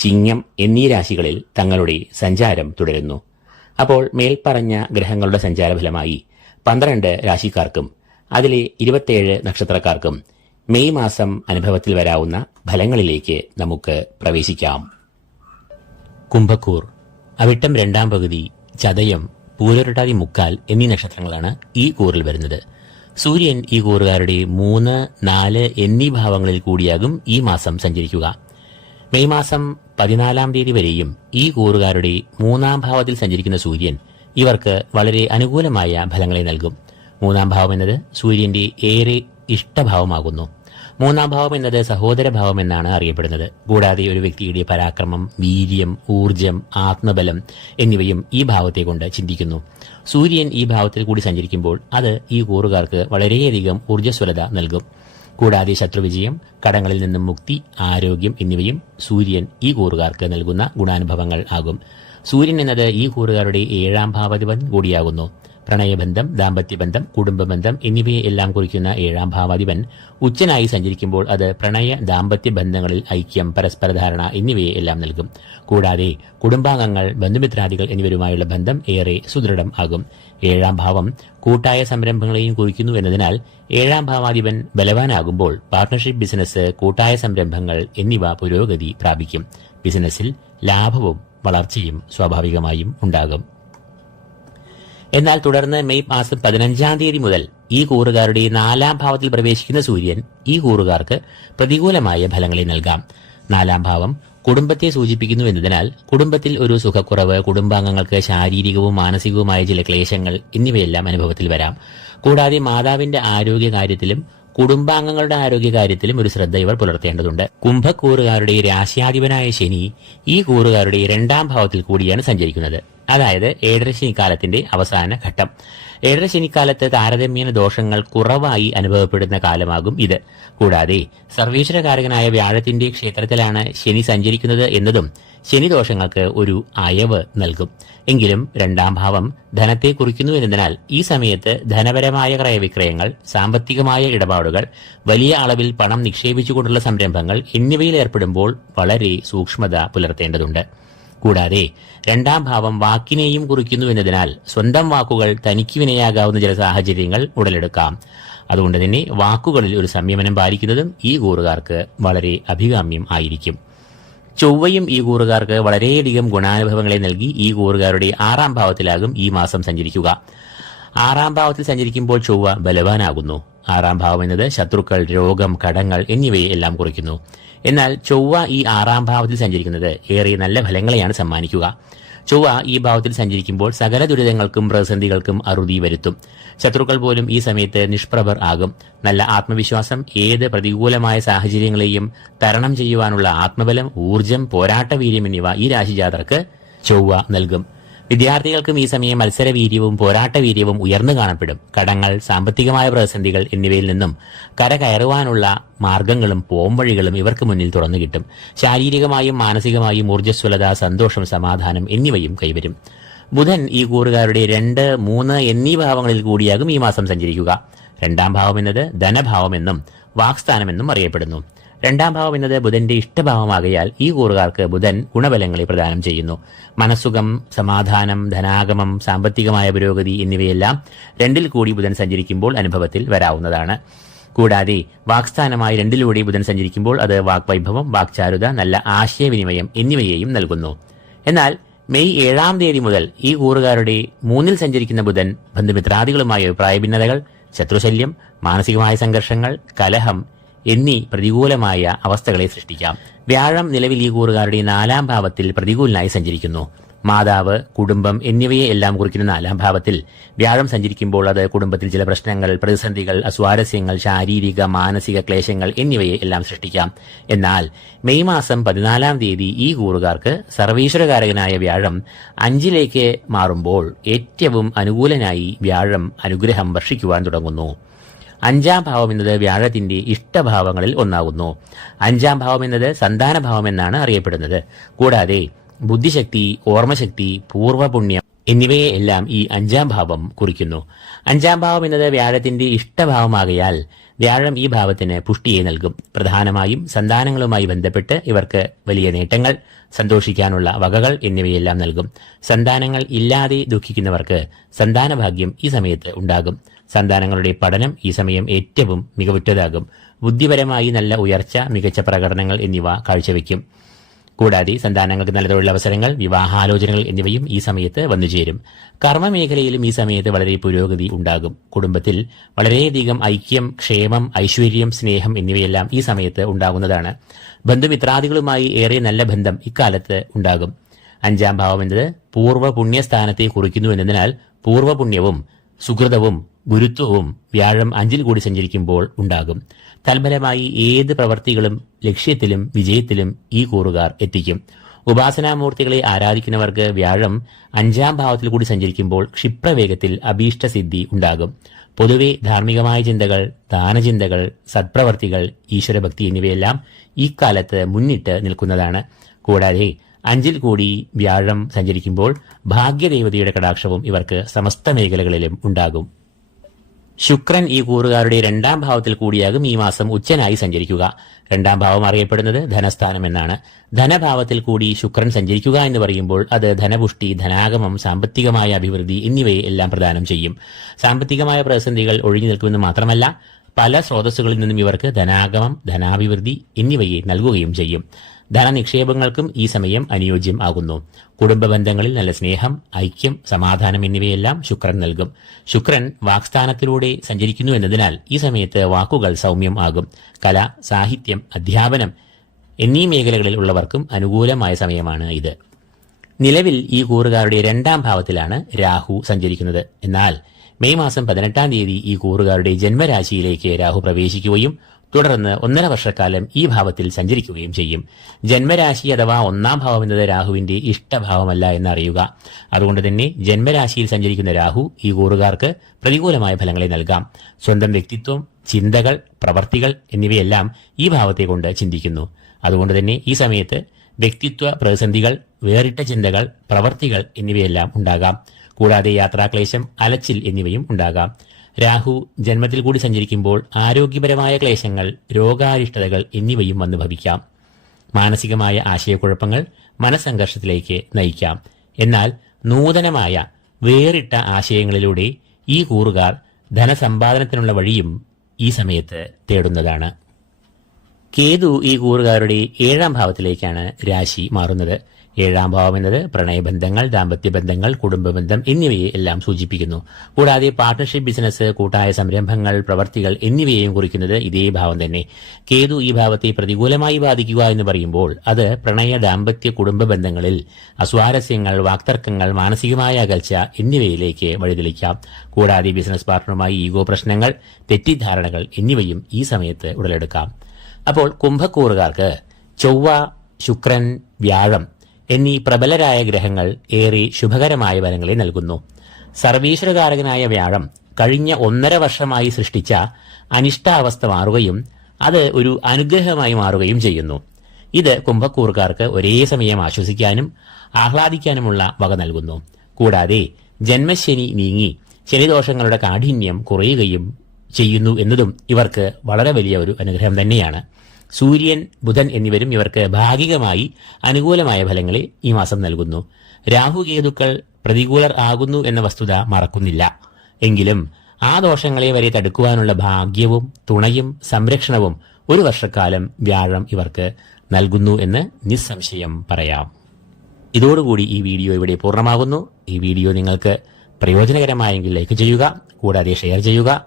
ചിങ്ങം എന്നീ രാശികളിൽ തങ്ങളുടെ സഞ്ചാരം തുടരുന്നു. അപ്പോൾ മേൽപ്പറഞ്ഞ ഗ്രഹങ്ങളുടെ സഞ്ചാരഫലമായി പന്ത്രണ്ട് രാശിക്കാർക്കും അതിലെ ഇരുപത്തിയേഴ് നക്ഷത്രക്കാർക്കും മെയ് മാസം അനുഭവത്തിൽ വരാവുന്ന ഫലങ്ങളിലേക്ക് നമുക്ക് പ്രവേശിക്കാം. കുംഭക്കൂർ അവിട്ടം രണ്ടാം പകുതി ചതയം പൂരൊരട്ടാതി മുക്കാൽ എന്നീ നക്ഷത്രങ്ങളാണ് ഈ കൂറിൽ വരുന്നത്. സൂര്യൻ ഈ കൂറുകാരുടെ മൂന്ന് നാല് എന്നീ ഭാവങ്ങളിൽ കൂടിയാകും ഈ മാസം സഞ്ചരിക്കുക. മെയ് മാസം പതിനാലാം തീയതി വരെയും ഈ കൂറുകാരുടെ മൂന്നാം ഭാവത്തിൽ സഞ്ചരിക്കുന്ന സൂര്യൻ ഇവർക്ക് വളരെ അനുകൂലമായ ഫലങ്ങളെ നൽകും. മൂന്നാം ഭാവം എന്നത് സൂര്യന്റെ ഏറെ ഇഷ്ടഭാവമാകുന്നു. മൂന്നാം ഭാവം എന്നത് സഹോദരഭാവം എന്നാണ് അറിയപ്പെടുന്നത്. കൂടാതെ ഒരു വ്യക്തിയുടെ പരാക്രമം വീര്യം ഊർജം ആത്മബലം എന്നിവയും ഈ ഭാവത്തെ കൊണ്ട് ചിന്തിക്കുന്നു. സൂര്യൻ ഈ ഭാവത്തിൽ കൂടി സഞ്ചരിക്കുമ്പോൾ അത് ഈ കൂറുകാർക്ക് വളരെയധികം ഊർജസ്വലത നൽകും. കൂടാതെ ശത്രുവിജയം കടങ്ങളിൽ നിന്നും മുക്തി ആരോഗ്യം എന്നിവയും സൂര്യൻ ഈ കൂറുകാർക്ക് നൽകുന്ന ഗുണാനുഭവങ്ങൾ ആകും. സൂര്യൻ എന്നത് ഈ കൂറുകാരുടെ ഏഴാം ഭാവാധിപൻ കൂടിയാകുന്നു. പ്രണയബന്ധം ദാമ്പത്യബന്ധം കുടുംബബന്ധം എന്നിവയെ എല്ലാം കുറിക്കുന്ന ഏഴാം ഭാവാധിപൻ ഉച്ചനായി സഞ്ചരിക്കുമ്പോൾ അത് പ്രണയ ദാമ്പത്യ ബന്ധങ്ങളിൽ ഐക്യം പരസ്പര ധാരണ എന്നിവയെ എല്ലാം നൽകും. കൂടാതെ കുടുംബാംഗങ്ങൾ ബന്ധുമിത്രാദികൾ എന്നിവരുമായുള്ള ബന്ധം ഏറെ സുദൃഢം ആകും. ഏഴാം ഭാവം കൂട്ടായ സംരംഭങ്ങളെയും കുറിക്കുന്നു എന്നതിനാൽ ഏഴാം ഭാവാധിപൻ ബലവാനാകുമ്പോൾ പാർട്ണർഷിപ്പ് ബിസിനസ് കൂട്ടായ സംരംഭങ്ങൾ എന്നിവ പുരോഗതി പ്രാപിക്കും. ബിസിനസ്സിൽ ലാഭവും വളർച്ചയും സ്വാഭാവികമായും ഉണ്ടാകും. എന്നാൽ തുടർന്ന് മെയ് മാസം പതിനഞ്ചാം തീയതി മുതൽ ഈ കൂറുകാരുടെ നാലാം ഭാവത്തിൽ പ്രവേശിക്കുന്ന സൂര്യൻ ഈ കൂറുകാർക്ക് പ്രതികൂലമായ ഫലങ്ങളെ നൽകാം. നാലാം ഭാവം കുടുംബത്തെ സൂചിപ്പിക്കുന്നു എന്നതിനാൽ കുടുംബത്തിൽ ഒരു സുഖക്കുറവ് കുടുംബാംഗങ്ങൾക്ക് ശാരീരികവും മാനസികവുമായ ചില ക്ലേശങ്ങൾ എന്നിവയെല്ലാം അനുഭവത്തിൽ വരാം. കൂടാതെ മാതാവിന്റെ ആരോഗ്യകാര്യത്തിലും കുടുംബാംഗങ്ങളുടെ ആരോഗ്യകാര്യത്തിലും ഒരു ശ്രദ്ധ ഇവർ പുലർത്തേണ്ടതുണ്ട്. കുംഭക്കൂറുകാരുടെ രാശ്യാധിപനായ ശനി ഈ കൂറുകാരുടെ രണ്ടാം ഭാവത്തിൽ കൂടിയാണ് സഞ്ചരിക്കുന്നത്. അതായത് ഏഴരശനിക്കാലത്തിന്റെ അവസാന ഘട്ടം. ഏഴരശനിക്കാലത്ത് താരതമ്യേന ദോഷങ്ങൾ കുറവായി അനുഭവപ്പെടുന്ന കാലമാകും ഇത്. കൂടാതെ സർവീശ്വരകാരകനായ വ്യാഴത്തിന്റെ ക്ഷേത്രത്തിലാണ് ശനി സഞ്ചരിക്കുന്നത് എന്നതും ശനിദോഷങ്ങൾക്ക് ഒരു അയവ് നൽകും. എങ്കിലും രണ്ടാം ഭാവം ധനത്തെ കുറിക്കുന്നു എന്നതിനാൽ ഈ സമയത്ത് ധനപരമായ ക്രയവിക്രയങ്ങൾ സാമ്പത്തികമായ ഇടപാടുകൾ വലിയ അളവിൽ പണം നിക്ഷേപിച്ചുകൊണ്ടുള്ള സംരംഭങ്ങൾ എന്നിവയിൽ ഏർപ്പെടുമ്പോൾ വളരെ സൂക്ഷ്മത പുലർത്തേണ്ടതുണ്ട്. കൂടാതെ രണ്ടാം ഭാവം വാക്കിനെയും കുറിക്കുന്നു എന്നതിനാൽ സ്വന്തം വാക്കുകൾ തനിക്ക് വിനയാകാവുന്ന ചില സാഹചര്യങ്ങൾ ഉടലെടുക്കാം. അതുകൊണ്ട് തന്നെ വാക്കുകളിൽ ഒരു സംയമനം പാലിക്കുന്നതും ഈ കൂറുകാർക്ക് വളരെ അഭികാമ്യം ആയിരിക്കും. ചൊവ്വയും ഈ കൂറുകാർക്ക് വളരെയധികം ഗുണാനുഭവങ്ങളെ നൽകി ഈ കൂറുകാരുടെ ആറാം ഭാവത്തിലാകും ഈ മാസം സഞ്ചരിക്കുക. ആറാം ഭാവത്തിൽ സഞ്ചരിക്കുമ്പോൾ ചൊവ്വ ബലവാനാകുന്നു. ആറാം ഭാവം എന്നത് ശത്രുക്കൾ രോഗം കടങ്ങൾ എന്നിവയെ എല്ലാം കുറിക്കുന്നു. എന്നാൽ ചൊവ്വ ഈ ആറാം ഭാവത്തിൽ സഞ്ചരിക്കുന്നത് ഏറെ നല്ല ഫലങ്ങളെയാണ് സമ്മാനിക്കുക. ചൊവ്വ ഈ ഭാവത്തിൽ സഞ്ചരിക്കുമ്പോൾ സകല ദുരിതങ്ങൾക്കും പ്രതിസന്ധികൾക്കും അറുതി വരുത്തും. ശത്രുക്കൾ പോലും ഈ സമയത്ത് നിഷ്പ്രഭർ ആകും. നല്ല ആത്മവിശ്വാസം ഏത് പ്രതികൂലമായ സാഹചര്യങ്ങളെയും തരണം ചെയ്യുവാനുള്ള ആത്മബലം ഊർജം പോരാട്ടവീര്യം എന്നിവ ഈ രാശിജാതർക്ക് ചൊവ്വ നൽകും. വിദ്യാർത്ഥികൾക്കും ഈ സമയം മത്സര വീര്യവും പോരാട്ട വീര്യവും ഉയർന്നു കാണപ്പെടും. കടങ്ങൾ സാമ്പത്തികമായ പ്രതിസന്ധികൾ എന്നിവയിൽ നിന്നും കരകയറുവാനുള്ള മാർഗങ്ങളും പോംവഴികളും ഇവർക്ക് മുന്നിൽ തുറന്നു കിട്ടും. ശാരീരികമായും മാനസികമായും ഊർജസ്വലത സന്തോഷം സമാധാനം എന്നിവയും കൈവരും. ബുധൻ ഈ കൂറുകാരുടെ രണ്ട് മൂന്ന് എന്നീ ഭാവങ്ങളിൽ കൂടിയാകും ഈ മാസം സഞ്ചരിക്കുക. രണ്ടാം ഭാവം എന്നത് ധനഭാവമെന്നും വാക്സ്ഥാനമെന്നും അറിയപ്പെടുന്നു. രണ്ടാം ഭാവം എന്നത് ബുധന്റെ ഇഷ്ടഭാവമാകയാൽ ഈ കൂറുകാർക്ക് ബുധൻ ഗുണബലങ്ങളെ പ്രദാനം ചെയ്യുന്നു. മനസ്സുഖം സമാധാനം ധനാഗമം സാമ്പത്തികമായ പുരോഗതി എന്നിവയെല്ലാം രണ്ടിൽ കൂടി ബുധൻ സഞ്ചരിക്കുമ്പോൾ അനുഭവത്തിൽ വരാവുന്നതാണ്. കൂടാതെ വാക്സ്ഥാനമായി രണ്ടിലൂടെ ബുധൻ സഞ്ചരിക്കുമ്പോൾ അത് വാക്വൈഭവം വാക്ചാരുത നല്ല ആശയവിനിമയം എന്നിവയെയും നൽകുന്നു. എന്നാൽ മെയ് ഏഴാം തീയതി മുതൽ ഈ കൂറുകാരുടെ മൂന്നിൽ സഞ്ചരിക്കുന്ന ബുധൻ ബന്ധുമിത്രാദികളുമായ അഭിപ്രായ ഭിന്നതകൾ ശത്രുശല്യം മാനസികമായ സംഘർഷങ്ങൾ കലഹം എന്നീ പ്രതികൂലമായ അവസ്ഥകളെ സൃഷ്ടിക്കാം. വ്യാഴം നിലവിൽ ഈ കൂറുകാരുടെ നാലാം ഭാവത്തിൽ പ്രതികൂലനായി സഞ്ചരിക്കുന്നു. മാതാവ് കുടുംബം എന്നിവയെ എല്ലാം കുറിക്കുന്ന നാലാം ഭാവത്തിൽ വ്യാഴം സഞ്ചരിക്കുമ്പോൾ അത് കുടുംബത്തിൽ ചില പ്രശ്നങ്ങൾ പ്രതിസന്ധികൾ അസ്വാരസ്യങ്ങൾ ശാരീരിക മാനസിക ക്ലേശങ്ങൾ എന്നിവയെ എല്ലാം സൃഷ്ടിക്കാം. എന്നാൽ മെയ് മാസം പതിനാലാം തീയതി ഈ കൂറുകാർക്ക് സർവീശ്വരകാരകനായ വ്യാഴം അഞ്ചിലേക്ക് മാറുമ്പോൾ ഏറ്റവും അനുകൂലനായി വ്യാഴം അനുഗ്രഹം വർഷിക്കുവാൻ തുടങ്ങുന്നു. അഞ്ചാം ഭാവം എന്നത് വ്യാഴത്തിന്റെ ഇഷ്ടഭാവങ്ങളിൽ ഒന്നാകുന്നു. അഞ്ചാം ഭാവം എന്നത് സന്താനഭാവം എന്നാണ് അറിയപ്പെടുന്നത്. കൂടാതെ ബുദ്ധിശക്തി ഓർമ്മശക്തി പൂർവപുണ്യം എന്നിവയെ എല്ലാം ഈ അഞ്ചാം ഭാവം കുറിക്കുന്നു. അഞ്ചാം ഭാവം എന്നത് വ്യാഴത്തിന്റെ ഇഷ്ടഭാവമാകയാൽ വ്യാഴം ഈ ഭാവത്തിന് പുഷ്ടിയെ നൽകും. പ്രധാനമായും സന്താനങ്ങളുമായി ബന്ധപ്പെട്ട് ഇവർക്ക് വലിയ നേട്ടങ്ങൾ സന്തോഷിക്കാനുള്ള വകകൾ എന്നിവയെല്ലാം നൽകും. സന്താനങ്ങൾ ഇല്ലാതെ ദുഃഖിക്കുന്നവർക്ക് സന്താനഭാഗ്യം ഈ സമയത്ത് ഉണ്ടാകും. സന്താനങ്ങളുടെ പഠനം ഈ സമയം ഏറ്റവും മികവുറ്റതാകും. ബുദ്ധിപരമായി നല്ല ഉയർച്ച മികച്ച പ്രകടനങ്ങൾ എന്നിവ കാഴ്ചവെക്കും. കൂടാതെ സന്താനങ്ങൾക്ക് നല്ല തൊഴിലവസരങ്ങൾ വിവാഹാലോചനകൾ എന്നിവയും ഈ സമയത്ത് വന്നുചേരും കർമ്മമേഖലയിലും ഈ സമയത്ത് വളരെ പുരോഗതി ഉണ്ടാകും. കുടുംബത്തിൽ വളരെയധികം ഐക്യം ക്ഷേമം ഐശ്വര്യം സ്നേഹം എന്നിവയെല്ലാം ഈ സമയത്ത് ഉണ്ടാകുന്നതാണ്. ബന്ധുമിത്രാദികളുമായി ഏറെ നല്ല ബന്ധം ഇക്കാലത്ത് ഉണ്ടാകും. അഞ്ചാം ഭാവം എന്നത് പൂർവ പുണ്യസ്ഥാനത്തെ കുറിക്കുന്നു എന്നതിനാൽ പൂർവപുണ്യവും സുഹൃതവും ഗുരുത്വവും വ്യാഴം അഞ്ചിൽ കൂടി സഞ്ചരിക്കുമ്പോൾ ഉണ്ടാകും. തൽഫലമായി ഏത് പ്രവർത്തികളും ലക്ഷ്യത്തിലും വിജയത്തിലും ഈ കൂറുകാർ എത്തിക്കും. ഉപാസനാമൂർത്തികളെ ആരാധിക്കുന്നവർക്ക് വ്യാഴം അഞ്ചാം ഭാവത്തിൽ കൂടി സഞ്ചരിക്കുമ്പോൾ ക്ഷിപ്രവേഗത്തിൽ അഭീഷ്ടസിദ്ധി ഉണ്ടാകും. പൊതുവെ ധാർമ്മികമായ ചിന്തകൾ ദാനചിന്തകൾ സത്പ്രവർത്തികൾ ഈശ്വരഭക്തി എന്നിവയെല്ലാം ഈ മുന്നിട്ട് നിൽക്കുന്നതാണ്. കൂടാതെ അഞ്ചിൽ കൂടി വ്യാഴം സഞ്ചരിക്കുമ്പോൾ ഭാഗ്യദേവതയുടെ കടാക്ഷവും ഇവർക്ക് സമസ്ത മേഖലകളിലും ഉണ്ടാകും. ശുക്രൻ ഈ കൂറുകാരുടെ രണ്ടാം ഭാവത്തിൽ കൂടിയാകും ഈ മാസം ഉച്ചനായി സഞ്ചരിക്കുക. രണ്ടാം ഭാവം അറിയപ്പെടുന്നത് ധനസ്ഥാനം എന്നാണ്. ധനഭാവത്തിൽ കൂടി ശുക്രൻ സഞ്ചരിക്കുക എന്ന് പറയുമ്പോൾ അത് ധനപുഷ്ടി ധനാഗമം സാമ്പത്തികമായ അഭിവൃദ്ധി എന്നിവയെ എല്ലാം പ്രദാനം ചെയ്യും. സാമ്പത്തികമായ പ്രതിസന്ധികൾ ഒഴിഞ്ഞു നിൽക്കുമെന്ന് മാത്രമല്ല പല സ്രോതസ്സുകളിൽ നിന്നും ഇവർക്ക് ധനാഗമം ധനാഭിവൃദ്ധി എന്നിവയെ നൽകുകയും ചെയ്യും. ധനനിക്ഷേപങ്ങൾക്കും ഈ സമയം അനുയോജ്യം ആകുന്നു. കുടുംബ ബന്ധങ്ങളിൽ നല്ല സ്നേഹം ഐക്യം സമാധാനം എന്നിവയെല്ലാം ശുക്രൻ നൽകും. ശുക്രൻ വാക്സ്ഥാനത്തിലൂടെ സഞ്ചരിക്കുന്നു എന്നതിനാൽ ഈ സമയത്ത് വാക്കുകൾ സൗമ്യം ആകും. കല സാഹിത്യം അധ്യാപനം എന്നീ മേഖലകളിൽ ഉള്ളവർക്കും അനുകൂലമായ സമയമാണ് ഇത്. നിലവിൽ ഈ കൂറുകാരുടെ രണ്ടാം ഭാവത്തിലാണ് രാഹു സഞ്ചരിക്കുന്നത്. എന്നാൽ മെയ് മാസം പതിനെട്ടാം തീയതി ഈ കൂറുകാരുടെ ജന്മരാശിയിലേക്ക് രാഹു പ്രവേശിക്കുകയും തുടർന്ന് ഒന്നര വർഷക്കാലം ഈ ഭാവത്തിൽ സഞ്ചരിക്കുകയും ചെയ്യും. ജന്മരാശി അഥവാ ഒന്നാം ഭാവം എന്നത് രാഹുവിന്റെ ഇഷ്ടഭാവമല്ല എന്നറിയുക. അതുകൊണ്ട് തന്നെ ജന്മരാശിയിൽ സഞ്ചരിക്കുന്ന രാഹു ഈ കൂറുകാർക്ക് പ്രതികൂലമായ ഫലങ്ങളെ നൽകാം. സ്വന്തം വ്യക്തിത്വം ചിന്തകൾ പ്രവർത്തികൾ എന്നിവയെല്ലാം ഈ ഭാവത്തെ കൊണ്ട് ചിന്തിക്കുന്നു. അതുകൊണ്ട് തന്നെ ഈ സമയത്ത് വ്യക്തിത്വ പ്രതിസന്ധികൾ വേറിട്ട ചിന്തകൾ പ്രവർത്തികൾ എന്നിവയെല്ലാം ഉണ്ടാകാം. കൂടാതെ യാത്രാക്ലേശം അലച്ചിൽ എന്നിവയും ഉണ്ടാകാം. രാഹു ജന്മത്തിൽ കൂടി സഞ്ചരിക്കുമ്പോൾ ആരോഗ്യപരമായ ക്ലേശങ്ങൾ രോഗാരിഷ്ടതകൾ എന്നിവയും വന്നു ഭവിക്കാം. മാനസികമായ ആശയക്കുഴപ്പങ്ങൾ മനസ്സംഘർഷത്തിലേക്ക് നയിക്കാം. എന്നാൽ നൂതനമായ വേറിട്ട ആശയങ്ങളിലൂടെ ഈ കൂറുകാർ ധനസമ്പാദനത്തിനുള്ള വഴിയും ഈ സമയത്ത് തേടുന്നതാണ്. കേതു ഈ കൂറുകാരുടെ ഏഴാം ഭാവത്തിലേക്കാണ് രാശി മാറുന്നത്. ഏഴാം ഭാവം എന്നത് പ്രണയബന്ധങ്ങൾ ദാമ്പത്യ ബന്ധങ്ങൾ കുടുംബബന്ധം എന്നിവയെ എല്ലാം സൂചിപ്പിക്കുന്നു. കൂടാതെ പാർട്ണർഷിപ്പ് ബിസിനസ് കൂട്ടായ സംരംഭങ്ങൾ പ്രവർത്തികൾ എന്നിവയെയും കുറിക്കുന്നത് ഇതേ ഭാവം തന്നെ. കേതു ഈ ഭാവത്തെ പ്രതികൂലമായി ബാധിക്കുക എന്ന് പറയുമ്പോൾ അത് പ്രണയ ദാമ്പത്യ കുടുംബ ബന്ധങ്ങളിൽ അസ്വാരസ്യങ്ങൾ വാക്തർക്കങ്ങൾ മാനസികമായ അകൽച്ച എന്നിവയിലേക്ക് വഴിതെളിക്കാം. കൂടാതെ ബിസിനസ് പാർട്ണറുമായി ഈഗോ പ്രശ്നങ്ങൾ തെറ്റിദ്ധാരണകൾ എന്നിവയും ഈ സമയത്ത് ഉടലെടുക്കാം. അപ്പോൾ കുംഭക്കൂറുകാർക്ക് ചൊവ്വ ശുക്രൻ വ്യാഴം എന്നീ പ്രബലരായ ഗ്രഹങ്ങൾ ഏറെ ശുഭകരമായ ഫലങ്ങളെ നൽകുന്നു. സർവീശ്വരകാരകനായ വ്യാഴം കഴിഞ്ഞ ഒന്നര വർഷമായി സൃഷ്ടിച്ച അനിഷ്ടാവസ്ഥ മാറുകയും അത് ഒരു അനുഗ്രഹമായി മാറുകയും ചെയ്യുന്നു. ഇത് കുംഭക്കൂറുകാർക്ക് ഒരേ സമയം ആശ്വസിക്കാനും ആഹ്ലാദിക്കാനുമുള്ള വക നൽകുന്നു. കൂടാതെ ജന്മശനി നീങ്ങി ശനിദോഷങ്ങളുടെ കാഠിന്യം കുറയുകയും ചെയ്യുന്നു എന്നതും ഇവർക്ക് വളരെ വലിയ ഒരു അനുഗ്രഹം തന്നെയാണ്. സൂര്യൻ ബുധൻ എന്നിവരും ഇവർക്ക് ഭാഗികമായി അനുകൂലമായ ഫലങ്ങളെ ഈ മാസം നൽകുന്നു. രാഹുകേതുക്കൾ പ്രതികൂലർ ആകുന്നു എന്ന വസ്തുത മറക്കുന്നില്ല. എങ്കിലും ആ ദോഷങ്ങളെ വരെ തടുക്കുവാനുള്ള ഭാഗ്യവും തുണയും സംരക്ഷണവും ഒരു വർഷക്കാലം വ്യാഴം ഇവർക്ക് നൽകുന്നു എന്ന് നിസ്സംശയം പറയാം. ഇതോടുകൂടി ഈ വീഡിയോ ഇവിടെ പൂർണമാകുന്നു. ഈ വീഡിയോ നിങ്ങൾക്ക് പ്രയോജനകരമായെങ്കിൽ ലൈക്ക് ചെയ്യുക കൂടാതെ ഷെയർ ചെയ്യുക.